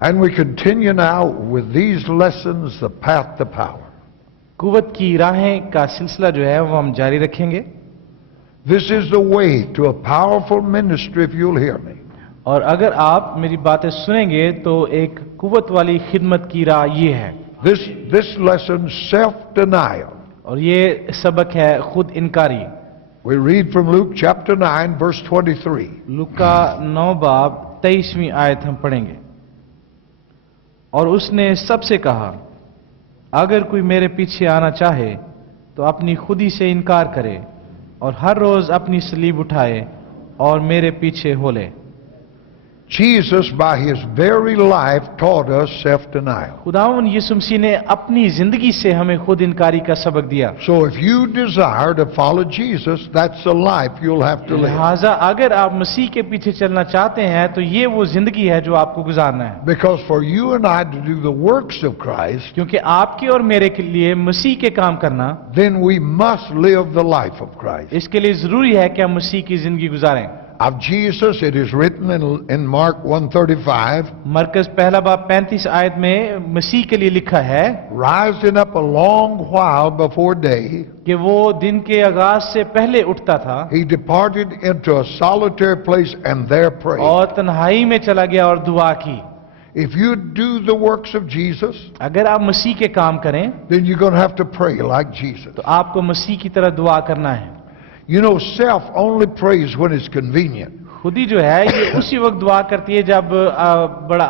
And we continue now with these lessons, the path to power. कुव्वत की राहें का सिलसिला जो है वो हम जारी रखेंगे। This is the way to a powerful ministry if you'll hear me. और अगर आप मेरी बातें सुनेंगे तो एक कुव्वत वाली खिदमत की राह ये है। This lesson, self-denial. और ये सबक है खुद इनकारी। We read from Luke chapter 9 verse 23. लूका 9 बाब 23वीं आयत हम पढ़ेंगे। और उसने सबसे कहा, अगर कोई मेरे पीछे आना चाहे तो अपनी खुदी से इनकार करे और हर रोज अपनी सलीब उठाए और मेरे पीछे हो ले। Jesus, by his very life, taught us self-denial. खुदावन यीशु मसीह ने अपनी जिंदगी से हमें खुद इनकारी का सबक दिया। So if you desire to follow Jesus, that's the life you'll have to live. लिहाजा अगर आप मसीह के पीछे चलना चाहते हैं तो ये वो जिंदगी है जो आपको गुजारना है। Because for you and I to do the works of Christ, क्योंकि आपके और मेरे के लिए मसीह के काम करना, then we must live the life of Christ. इसके लिए जरूरी है कि हम मसीह की जिंदगी गुजारें। Of Jesus, it is written in Mark 1:35. मरकज पहला बाब 35 आयत में मसीह के लिए लिखा है, Rising up a long while before day, कि वो दिन के आगाज से पहले उठता था he departed into a solitary place and there prayed. और तन्हाई में चला गया और दुआ की। If you do the works of Jesus, अगर आप मसीह के काम करें then you're going to have to pray like Jesus. तो आपको मसीह की तरह दुआ करना है। You know, self only prays when it's convenient. खुदी जो है ये उसी वक्त दुआ करती है जब बड़ा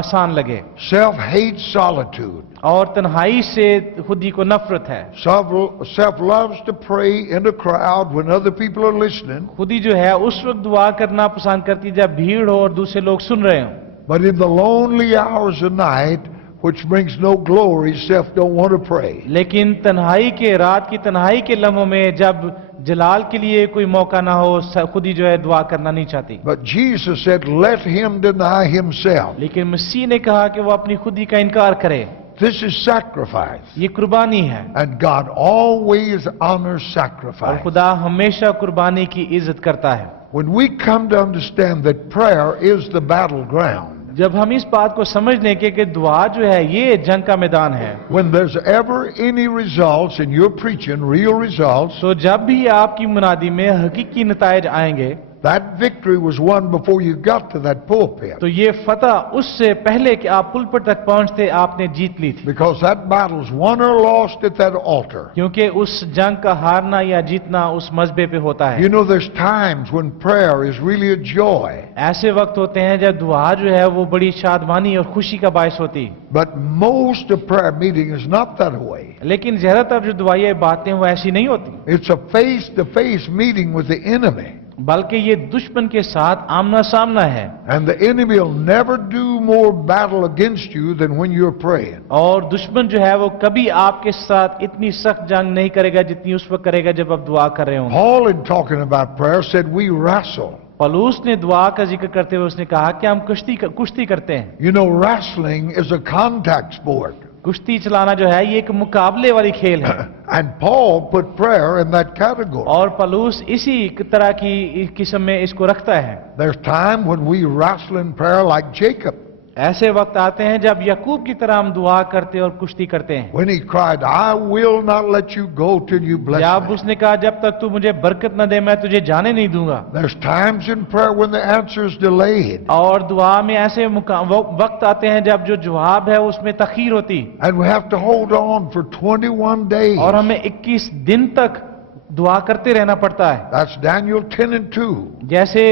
आसान लगे। Self hates solitude. और तन्हाई से खुदी को नफरत है। Self loves to pray in a crowd when other people are listening. खुदी जो है उस वक्त दुआ करना पसंद करती है जब भीड़ हो और दूसरे लोग सुन रहे हो। But in the lonely hours of night, which brings no glory, self don't want to pray. लेकिन तन्हाई के रात की तन्हाई के लम्हों में जब जलाल के लिए कोई मौका ना हो, खुदी जो है दुआ करना नहीं चाहती। But Jesus said, let him deny himself. लेकिन मसीह ने कहा कि वो अपनी खुदी का इनकार करे। This is sacrifice. ये कुर्बानी है। And God always honors और sacrifice. खुदा हमेशा कुर्बानी की इज्जत करता है। When we come to understand that prayer is the battleground, जब हम इस बात को समझ लें कि दुआ जो है ये जंग का मैदान है, when there's ever any results in your preaching, real results, तो जब भी आपकी मुनादी में हकीकी नतायज आएंगे, that victory was won before you got to that pulpit. तो ये फतह उससे पहले कि आप पुलपट तक पहुंचते आपने जीत ली थी। Because that battle's won or lost at that altar. क्योंकि उस जंग का हारना या जीतना उस मजबे पे होता है। You know, there's times when prayer is really a joy. ऐसे वक्त होते हैं जब दुआ जो है वो बड़ी शादमानी और खुशी का बायस होती। But most of prayer meeting is not that way. लेकिन ज्यादातर जो दुआएं बातें वो ऐसी नहीं होती। It's a face-to-face meeting with the enemy. बल्कि ये दुश्मन के साथ आमना सामना है। And the enemy will never do more battle against you than when you're praying. और दुश्मन जो है वो कभी आपके साथ इतनी सख्त जंग नहीं करेगा जितनी उस वक्त करेगा जब आप दुआ कर रहे हो। Paul, in talking about prayer, said we wrestle. पौलुस ने दुआ का जिक्र करते हुए उसने कहा कि हम कुश्ती करते हैं। You know, wrestling is a contact sport. कुश्ती चलाना जो है ये एक मुकाबले वाली खेल है। And Paul put prayer in that category. और पौलुस इसी तरह की किस्म में इसको रखता है। There's time when we wrestle in prayer like Jacob. ऐसे वक्त आते हैं जब याकूब की तरह हम दुआ करते और कुश्ती करते हैं। When he cried, I will not let you go till you bless जब me. उसने कहा जब तक तू मुझे बरकत न दे मैं तुझे जाने नहीं दूंगा। There's times in prayer when the answer is delayed. और दुआ में ऐसे वक्त आते हैं जब जो जवाब है उसमें तखीर होती। And we have to hold on for 21 days. और हमें 21 दिन तक दुआ करते रहना पड़ता है। That's Daniel 10:2. जैसे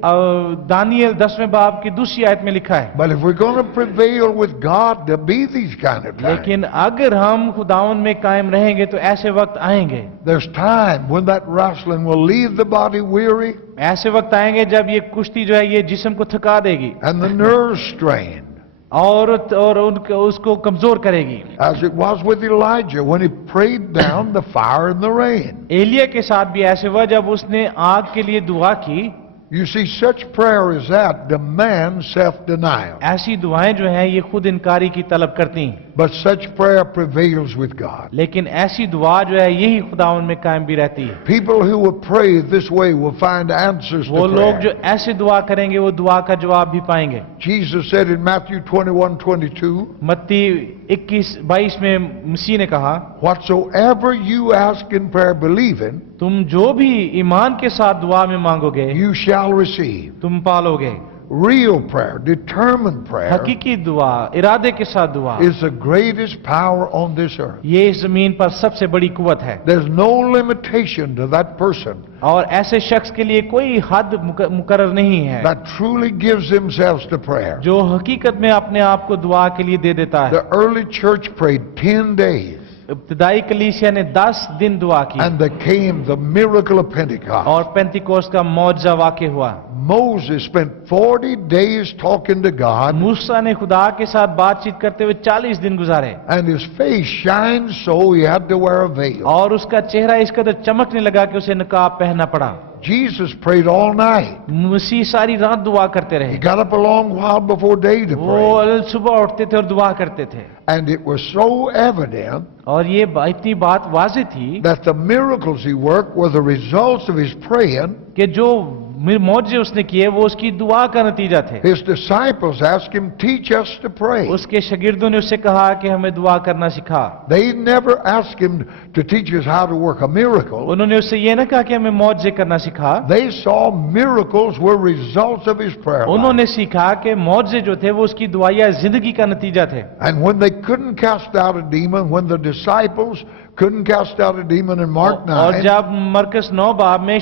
दानियल 10वें बाब की दूसरी आयत में लिखा है। But if we're going to prevail with God, there'll be these kind of times. लेकिन अगर हम खुदावन में कायम रहेंगे तो ऐसे वक्त आएंगे। There's time when that wrestling will leave the body weary. ऐसे वक्त आएंगे जब ये कुश्ती जो है ये जिस्म को थका देगी। And the nerves strained. और उसको कमजोर करेगी। As it was with Elijah when he prayed down the fire and the rain. Elia के साथ भी ऐसे हुआ जब उसने आग के लिए दुआ की। You see, such prayer as that demands self-denial. ऐसी दुआएं जो हैं ये खुद इनकारी की तलब करती हैं। But such prayer prevails with God. लेकिन ऐसी दुआ जो है यही खुदावन में कायम भी रहती है। People who will pray this way will find answers वो to लोग जो prayer. ऐसे दुआ करेंगे वो दुआ का जवाब भी पाएंगे। Jesus said in Matthew 21:22, मत्ती 21:22 में मसीह ने कहा, whatsoever you ask in prayer, believe in, तुम जो भी ईमान के साथ दुआ में मांगोगे you shall receive. तुम पालोगे। Real prayer, determined prayer, हकीकी दुआ, इरादे के साथ दुआ, is the greatest power on this earth. ये इस जमीन पर सबसे बड़ी कुव्वत है। There's no limitation to that person और ऐसे शख्स के लिए कोई हद मुकर्रर नहीं है that truly gives themselves to prayer. जो हकीकत में अपने आप को दुआ के लिए दे देता है। The early church prayed 10 days, इब्तिदाई कलीसिया ने 10 दिन दुआ की and there came the miracle of Pentecost. और पेंतिकोस्त का मौजज़ा वाक़ हुआ। Moses spent 40 days talking to God, मूसा ने खुदा के साथ बातचीत करते हुए 40 दिन गुजारे and his face shined so he had to wear a veil. और उसका चेहरा इस कदर चमकने लगा कि उसे नकाब पहनना पड़ा। Jesus prayed all night. मसीह सारी रात दुआ करते He रहे। got up a long while before day to वो pray. अल सुबह उठते थे और दुआ करते थे And it was so evident और ये इतनी बात वाज़ेह थी that the miracles he worked were the results of his praying. कि जो मौजे उसने किए वो उसकी दुआ का नतीजा थे। His disciples asked him, teach us to pray. उसके शागिर्दों ने उससे कहा कि हमें दुआ करना सिखा। They never asked him to teach us how to work a miracle. उन्होंने उससे ये ना कहा कि हमें मौजे करना सिखा। They saw miracles were results of his prayer life. उन्होंने सीखा कि मौजे जो थे वो उसकी दुआया जिंदगी का नतीजा थे। And when they couldn't cast out a demon, when the disciples couldn't cast out a demon in Mark और 9, जब मरकस 9 बाब में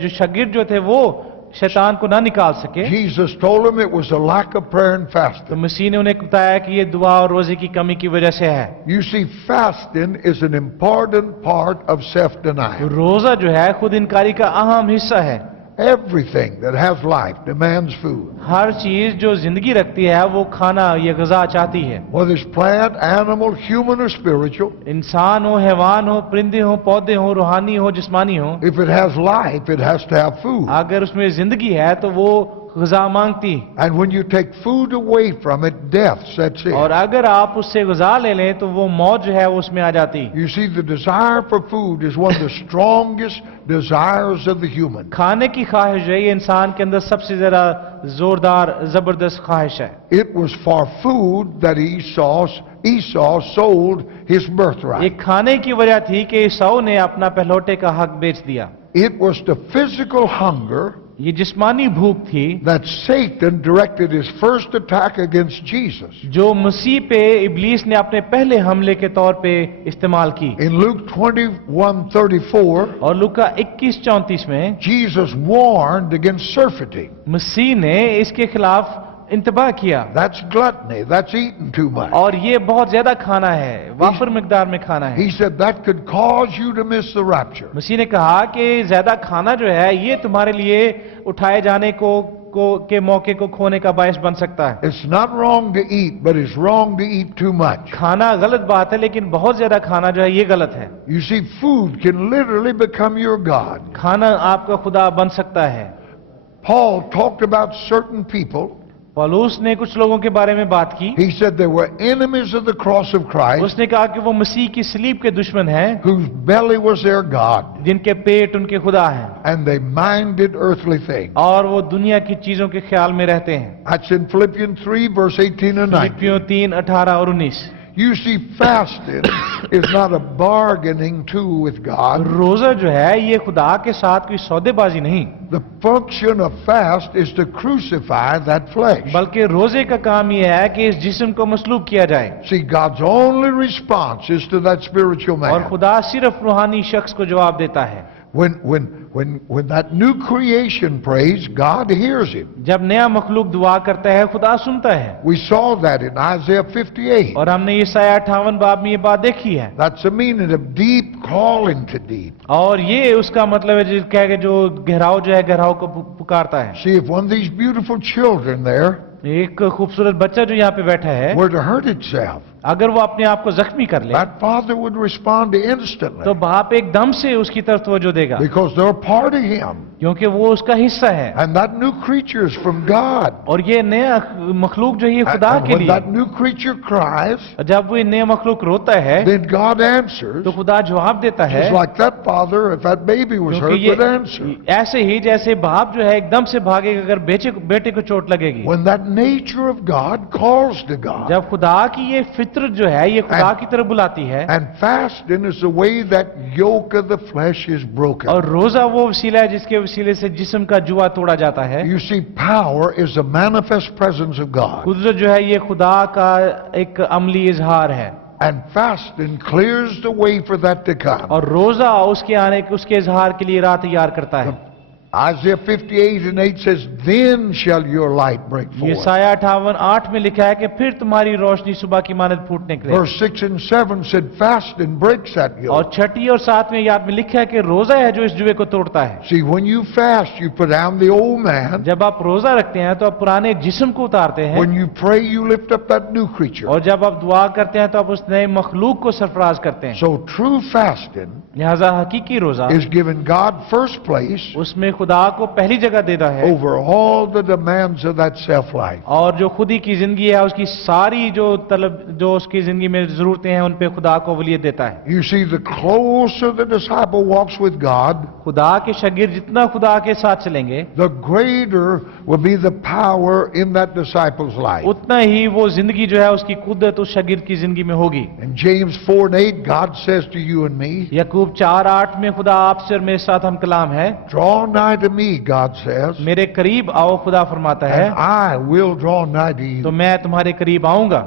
जो शागिर्द जो थे वो शैतान को ना निकाल सके Jesus told them it was a lack of prayer and तो fasting. मसीह ने उन्हें बताया कि ये दुआ और रोजे की कमी की वजह से है। You see, fasting is an important part of self-denial. रोजा जो है खुद इनकारी का अहम हिस्सा है। Everything that has life demands food. हर चीज जो जिंदगी रखती है वो खाना या ग़िज़ा चाहती है। Whether it's plant, animal, human or spiritual, इंसान हो, हैवान हो, परिंदे हो, पौधे हो, रूहानी हो, जिस्मानी हो, if it has life, it has to have food. अगर उसमें जिंदगी है तो वो ग़िज़ा मांगती। And when you take food away from it, death sets और in. अगर आप उससे ग़िज़ा ले लें तो वो मौत जो है वो उसमें आ जाती। You see, the desire for food is one of the strongest desires of the human. खाने की ख्वाहिश है ये इंसान के अंदर सबसे ज्यादा जोरदार जबरदस्त ख्वाहिश है। It was for food that Esau sold his ये birthright. खाने की वजह थी कि ईसाऊ ने अपना पहलौठे का हक बेच दिया। It was the physical hunger ये जिस्मानी भूख थी that Satan directed his first attack against Jesus. जो मसीह पे इब्लीस ने अपने पहले हमले के तौर पे इस्तेमाल की। In Luke 21:34, और लूका 21:34 में Jesus warned against surfeiting. मसीह ने इसके खिलाफ इंतबाह किया That's gluttony. That's eating too much. और ये बहुत ज्यादा खाना है, वाफर मिकदार में खाना है। He said that could cause you to miss the rapture. मसीह ने कहा कि ज्यादा खाना जो है ये तुम्हारे लिए उठाए जाने के मौके को खोने का बायस बन सकता है। It's not wrong to eat, but it's wrong to eat too much. खाना गलत बात है लेकिन बहुत ज्यादा खाना जो है ये गलत है। You see, food can literally become your God. खाना आपका खुदा बन सकता है। Paul talked about certain people. पौलुस ने कुछ लोगों के बारे में बात की। He said they were enemies of the cross of Christ, उसने कहा कि वो मसीह की सलीब के दुश्मन हैं, whose belly was their God, जिनके पेट उनके खुदा हैं and they minded earthly things. और वो दुनिया की चीजों के ख्याल में रहते हैं। That's in Philippians 3, verse 18 and 19. फिलिप्पियों 3:18 और 19। You see, fasting is not a bargaining tool with God. रोजा जो है ये खुदा के साथ कोई सौदेबाजी नहीं, The function of fast is to crucify that flesh. बल्कि रोजे का काम ये है कि इस जिस्म को मसलूब किया जाए। See, God's only response is to that spiritual और man. खुदा सिर्फ रूहानी शख्स को जवाब देता है। When that new creation prays, God hears him. जब नया मखलूक दुआ करता है खुदा सुनता है। We saw that in Isaiah 58. और हमने ईसाया 58 बाब में ये बात देखी है। That's the meaning of deep calling to deep. और ये उसका मतलब है जिसका जो गहराव जो है गहराव को पुकारता है। See, if one of these beautiful children there एक खूबसूरत बच्चा जो यहाँ पे बैठा है were to hurt itself, अगर वो अपने आप को जख्मी कर ले that father would respond instantly तो बाप एकदम से उसकी तरफ तवज्जो देगा, because they're part of him. क्योंकि वो उसका हिस्सा है And that new creature is from God. और ये नया मखलूक जो है खुदा And के when लिए। that new creature cries, जब वो नया मखलूक रोता है then God answers. तो खुदा जवाब देता है, Just like that father, if that baby was hurt, क्योंकि would answer. ये ऐसे ही जैसे बाप जो है एकदम से भागेगा अगर बेटे को चोट लगेगी। When that nature of God calls to God. जब खुदा की ये फितरत जो है ये खुदा की तरफ बुलाती है। And fasting is the way that yoke of the flesh is broken. और रोजा वो वसीला है जिसके वसीले से जिस्म का जुआ तोड़ा जाता है। You see, power is the manifest presence of God. कुदरत जो है ये खुदा का एक अमली इजहार है। And fasting clears the way for that to come. और रोजा उसके इजहार के लिए राह तैयार करता है। Isaiah 58:8 says, "Then shall your light break forth." यसाया 58:8 में लिखा है कि फिर तुम्हारी रोशनी सुबह की मानद फूट निकले। Verse 6 and 7 said, "Fasting breaks that yoke." और 6 और 7 में याद में लिखा है कि रोजा है जो इस जुए को तोड़ता है। See, when you fast, you put down the old man. जब आप रोजा रखते हैं तो आप पुराने जिस्म को उतारते हैं। When you pray, you lift up that new creature. और जब आप दुआ करते हैं तो आप उस नए मखलूक को सरफराज करते हैं। So true fasting लिहाजा हकीकी रोजा is giving God first place उसमें खुदा को पहली जगह देता है over all the demands of that self-life. और जो खुदी की जिंदगी है उसकी सारी जो उसकी जिंदगी में जरूरतें हैं उन पे खुदा को अवलियत देता है। You see, the closer the disciple walks with God, खुदा के शागिर्द जितना खुदा के साथ चलेंगे the greater will be the power in that disciple's life. उतना ही वो जिंदगी जो है उसकी कुदरत उस शागिर्द की जिंदगी में होगी। In James 4:8, God says to you and me, याकूब 4:8 में खुदा आपसे और मेरे साथ हम कलाम है। "Draw nigh to me," God says, मेरे करीब आओ खुदा फरमाता है "and I will draw nigh to तो you." मैं तुम्हारे करीब आऊंगा।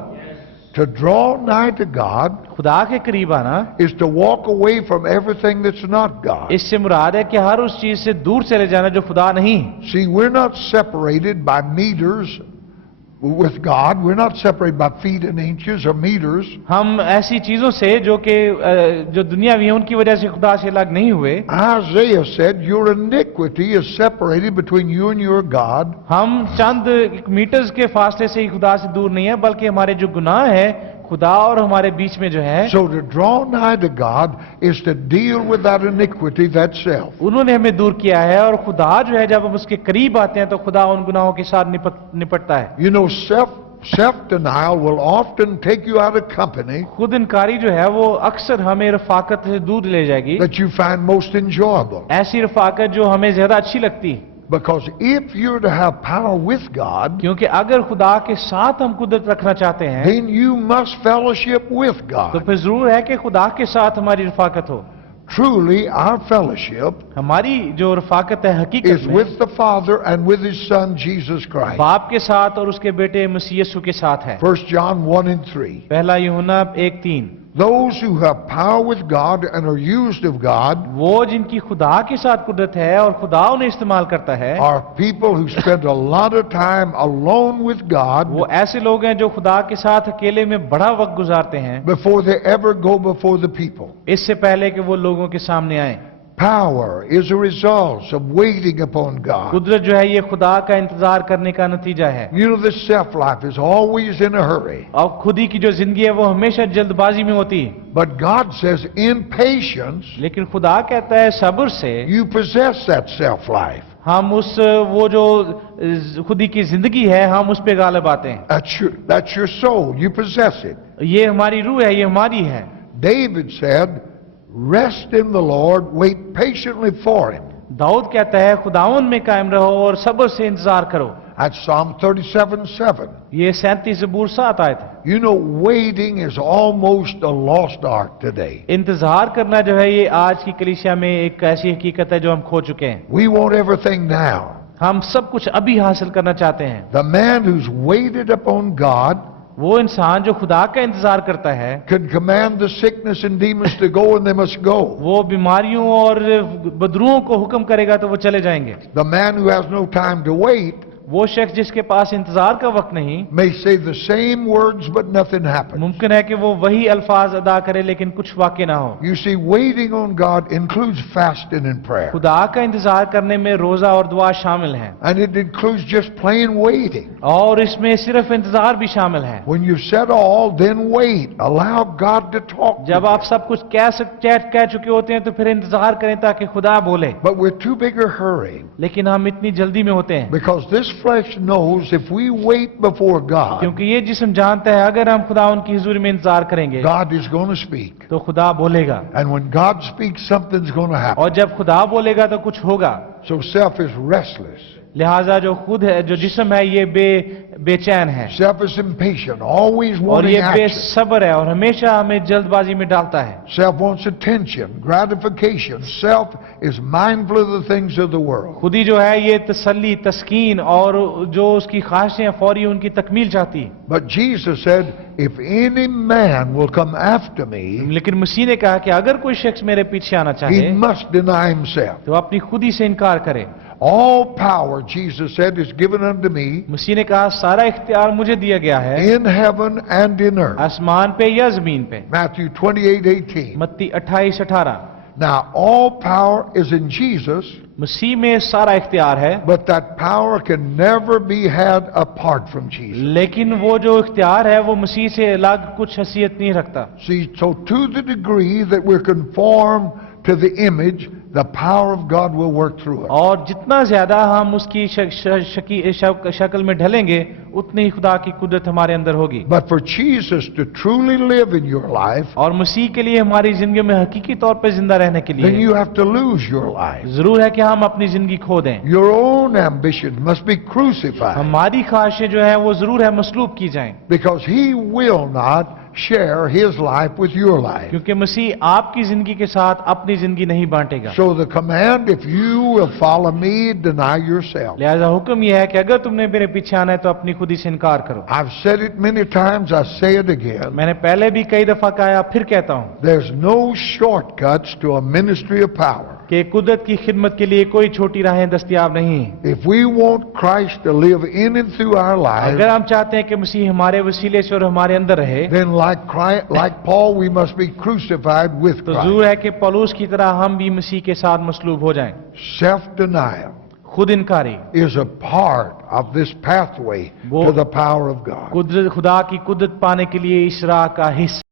To draw nigh to God खुदा के करीब आना is to walk away from everything that's not God. इससे मुराद है कि हर उस चीज से दूर चले जाना जो खुदा नहीं। See, we're not separated by meters with God. We're not separated by feet and inches or meters. हम ऐसी चीजों से जो दुनियावी है उनकी वजह से खुदा से अलग नहीं हुए। Isaiah said, "Your iniquity is separated between you and your God." हम चंद मीटर्स के फासले से ही खुदा से दूर नहीं है बल्कि हमारे जो गुनाह है खुदा और हमारे बीच में जो है। So to draw nigh to God is to deal with that iniquity, that self. उन्होंने हमें दूर किया है और खुदा जो है जब हम उसके करीब आते हैं तो खुदा उन गुनाहों के साथ निपटता है। You know, self-denial will often take you out of company खुद इनकारी जो है वो अक्सर हमें रफाकत से दूर ले जाएगी। that you find most enjoyable. ऐसी रफाकत जो हमें ज्यादा अच्छी लगती है। Because if you're to have power with God, क्योंकि अगर खुदा के साथ हम कुदरत रखना चाहते हैं then you must fellowship with तो God. फिर जरूर है कि खुदा के साथ हमारी रफाकत हो। Truly, our fellowship हमारी जो रफाकत है हकीकत is में with the Father and with His Son, Jesus Christ. बाप के साथ और उसके बेटे मसीह यीशु के साथ है। 1 John 1:3. पहला यूहन्ना 1:3। Those who have power with God and are used of God वो जिनकी खुदा के साथ कुदरत है और खुदा उन्हें इस्तेमाल करता है are people who spend a lot of time alone with God वो ऐसे लोग हैं जो खुदा के साथ अकेले में बड़ा वक्त गुजारते हैं before they ever go before the people. इससे पहले कि वो लोगों के सामने आए। Power is a result of waiting upon God. कुदरत जो है ये खुदा का इंतजार करने का नतीजा है। You know, this self-life is always in a hurry. और खुद ही की जो जिंदगी है वो हमेशा जल्दबाजी में होती है। But God says, in patience, लेकिन खुदा कहता है सब्र से you possess that self-life. हम वो जो खुदी की जिंदगी है हम उस पे गालिब आते हैं। That's your soul. You possess it. ये हमारी रूह है, ये हमारी है। David said, "Rest in the Lord, wait patiently for Him." Dawood कहता है खुदावन में कायम रहो और सब्र से इंतजार करो। That's Psalm 37:7. ये 37 ज़बूर 7 आयत है। You know, waiting is almost a lost art today. इंतजार करना जो है ये आज की कलीसिया में एक ऐसी हकीकत है जो हम खो चुके हैं। We want everything now. हम सब कुछ अभी हासिल करना चाहते हैं। The man who's waited upon God वो इंसान जो खुदा का इंतजार करता है can command the sickness and demons to go, and they must go. वो बीमारियों और बदरुओं को हुक्म करेगा तो वो चले जाएंगे। The man who has no time to wait वो शख्स जिसके पास इंतजार का वक्त नहीं, may say the same words but nothing happens. मुमकिन है कि वो वही अल्फाज अदा करे लेकिन कुछ वाक़ई ना हो। You see, waiting on God includes fasting and prayer. खुदा का इंतजार करने में रोजा और दुआ शामिल है, And it includes just plain waiting. और इसमें सिर्फ इंतजार भी शामिल है। When you've said all, then wait. Allow God to talk to जब you. आप सब कुछ कह चुके होते हैं तो फिर इंतजार करें ताकि खुदा बोले। But we're too big a hurry. लेकिन हम इतनी जल्दी में होते हैं Because this flesh knows if we wait before God, क्योंकि ये जिस्म जानता है अगर हम खुदा उनकी हुजूरी में इंतजार करेंगे God is going to speak. तो खुदा बोलेगा, And when God speaks, something's going to happen. और जब खुदा बोलेगा तो कुछ होगा। So self is restless. लिहाजा जो खुद है, जो जिस्म है, ये बेचैन है, Self is impatient, always और wanting ये action. बेसब्र है और हमेशा हमें जल्दबाजी में डालता है। Self wants attention, gratification. Self is mindful of the things of the world. खुदी जो है ये तसल्ली, तस्कीन और जो उसकी ख्वाहिशें हैं फौरी उनकी तकमील चाहती है। But Jesus said, if any man will come after me, लेकिन मसीह ने कहा कि अगर कोई शख्स मेरे पीछे आना he चाहे must deny himself. तो अपनी खुदी से इनकार करे। All power, Jesus said, is given unto me मसीह ने कहा सारा इख्तियार मुझे दिया गया है, in heaven and in earth. आसमान पे या जमीन पे। Matthew 28:18. मत्ती 28-18। Now, all power is in Jesus, मसीह में सारा इख्तियार है, but that power can never be had apart from Jesus. लेकिन वो जो इख्तियार है वो मसीह से अलग कुछ हैसियत नहीं रखता। See, so to the degree that we're conformed to the image, the power of God will work through us. और जितना ज्यादा हम उसकी शक्ल में ढलेंगे उतनी ही खुदा की कुदरत हमारे अंदर होगी। But for Jesus to truly live in your life, और मसीह के लिए हमारी जिंदगी में हकीकी तौर पे जिंदा रहने के then लिए you have to lose your life. जरूर है कि हम अपनी जिंदगी खो दें। Your own ambitions must be crucified, हमारी ख्वाहिशें जो है वो जरूर है मसलूब की जाएं, because He will not share His life with your life. क्योंकि मसीह आपकी जिंदगी के साथ अपनी जिंदगी नहीं बांटेगा। So the command, if you will follow me, deny yourself. लिहाजा हुक्म यह है कि अगर तुमने मेरे पीछे आना है तो अपनी खुदी से इनकार करो। I've said it many times, I say it again. मैंने पहले भी कई दफा कहा, फिर कहता हूं There's no shortcuts to a ministry of power. कि कुदरत की खिदमत के लिए कोई छोटी राहें दस्तयाब नहीं है। If we want Christ to live in and through our अगर lives, हम चाहते हैं कि मसीह हमारे वसीले से और हमारे अंदर रहे then like Paul, we must be crucified with तो Christ. जरूर है कि पौलुस की तरह हम भी मसीह के साथ मसलूब हो जाएं। Self-denial खुद इनकारी is a part of this pathway to the power of God. खुदा की कुदरत पाने के लिए इस राह का हिस्सा